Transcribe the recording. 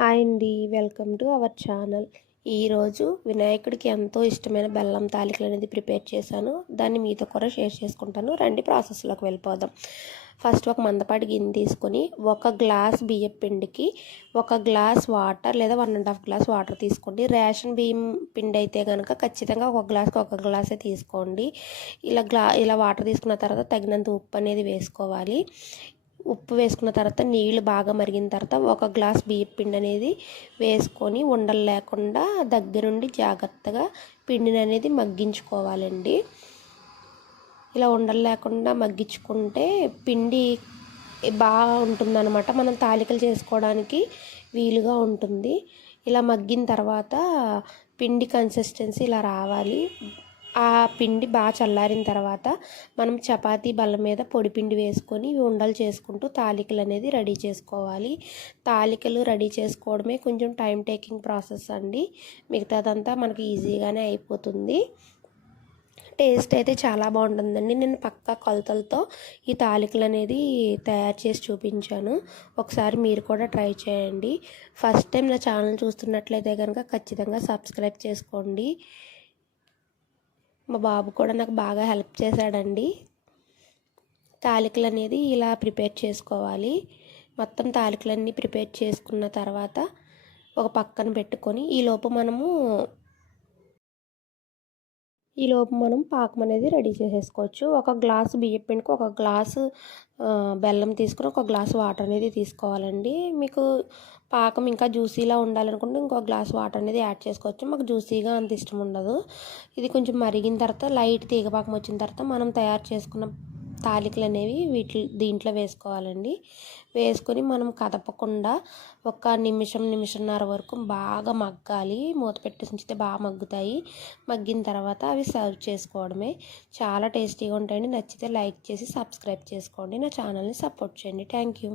Hi అండి welcome to our channel. ఈరోజు వినాయకుడికి ఎంతో ఇష్టమైన బెల్లం తాలికలు అనేది ప్రిపేర్ చేశాను. దాన్ని మీతో కూడా షేర్ చేసుకుంటాను. రండి ప్రాసెస్లోకి వెళ్ళిపోదాం. ఫస్ట్ ఒక మందపాటి గిన్నె తీసుకొని ఒక గ్లాస్ బియ్యం పిండికి ఒక గ్లాస్ వాటర్ లేదా one and half glass water తీసుకోండి. రేషన్ బియ్యం పిండి అయితే కనుక ఖచ్చితంగా ఒక గ్లాస్కి ఒక గ్లాసే తీసుకోండి. ఇలా గ్లా ఇలా వాటర్ తీసుకున్న తర్వాత తగినంత ఉప్పు అనేది వేసుకోవాలి. ఉప్పు వేసుకున్న తర్వాత నీళ్ళు బాగా మరిగిన తర్వాత ఒక గ్లాస్ బియ్యం పిండి అనేది వేసుకొని ఉండలు లేకుండా దగ్గరుండి జాగ్రత్తగా పిండిని అనేది మగ్గించుకోవాలండి. ఇలా ఉండలు లేకుండా మగ్గించుకుంటే పిండి బాగా ఉంటుందన్నమాట మనం తాలికలు చేసుకోవడానికి వీలుగా ఉంటుంది. ఇలా మగ్గిన తర్వాత పిండి కన్సిస్టెన్సీ ఇలా రావాలి. ఆ పిండి బాగా చల్లారిన తర్వాత మనం చపాతీ బల్ల మీద పొడి పిండి వేసుకొని ఉండలు చేసుకుంటూ తాలికలు అనేది రెడీ చేసుకోవాలి. తాలికలు రెడీ చేసుకోవడమే కొంచెం టైం టేకింగ్ ప్రాసెస్ అండి. మిగతాదంతా మనకి ఈజీగానే అయిపోతుంది. టేస్ట్ అయితే చాలా బాగుంటుందండి. నేను పక్కా కొలతలతో ఈ తాలికలు అనేది తయారు చేసి చూపించాను. ఒకసారి మీరు కూడా ట్రై చేయండి. ఫస్ట్ టైం నా ఛానల్ చూస్తున్నట్లయితే కనుక ఖచ్చితంగా సబ్స్క్రైబ్ చేసుకోండి. మా బాబు కూడా నాకు బాగా హెల్ప్ చేశాడండి. తాలికలు అనేది ఇలా ప్రిపేర్ చేసుకోవాలి. మొత్తం తాలికలన్నీ ప్రిపేర్ చేసుకున్న తర్వాత ఒక పక్కన పెట్టుకొని ఈలోపు మనము ఈలోపు మనం పాకం అనేది రెడీ చేసేసుకోవచ్చు. ఒక గ్లాసు బియ్యం పిండికి ఒక గ్లాసు బెల్లం తీసుకుని ఒక గ్లాసు వాటర్ అనేది తీసుకోవాలండి. మీకు పాకం ఇంకా జ్యూసీలా ఉండాలనుకుంటే ఇంకో గ్లాస్ వాటర్ అనేది యాడ్ చేసుకోవచ్చు. మాకు జ్యూసీగా అంత ఇష్టం ఉండదు. ఇది కొంచెం మరిగిన తర్వాత లైట్ తీగపాకం వచ్చిన తర్వాత మనం తయారు చేసుకున్న తాలికలు అనేవి వీటి దీంట్లో వేసుకోవాలండి. వేసుకొని మనం కదపకుండా ఒక నిమిషం నిమిషంన్నర వరకు బాగా మగ్గాలి. మూత పెట్టి ఉంచితే బాగా మగ్గుతాయి. మగ్గిన తర్వాత అవి సర్వ్ చేసుకోవడమే. చాలా టేస్టీగా ఉంటాయండి. నచ్చితే లైక్ చేసి సబ్స్క్రైబ్ చేసుకోండి. నా ఛానల్ని సపోర్ట్ చేయండి. Thank you.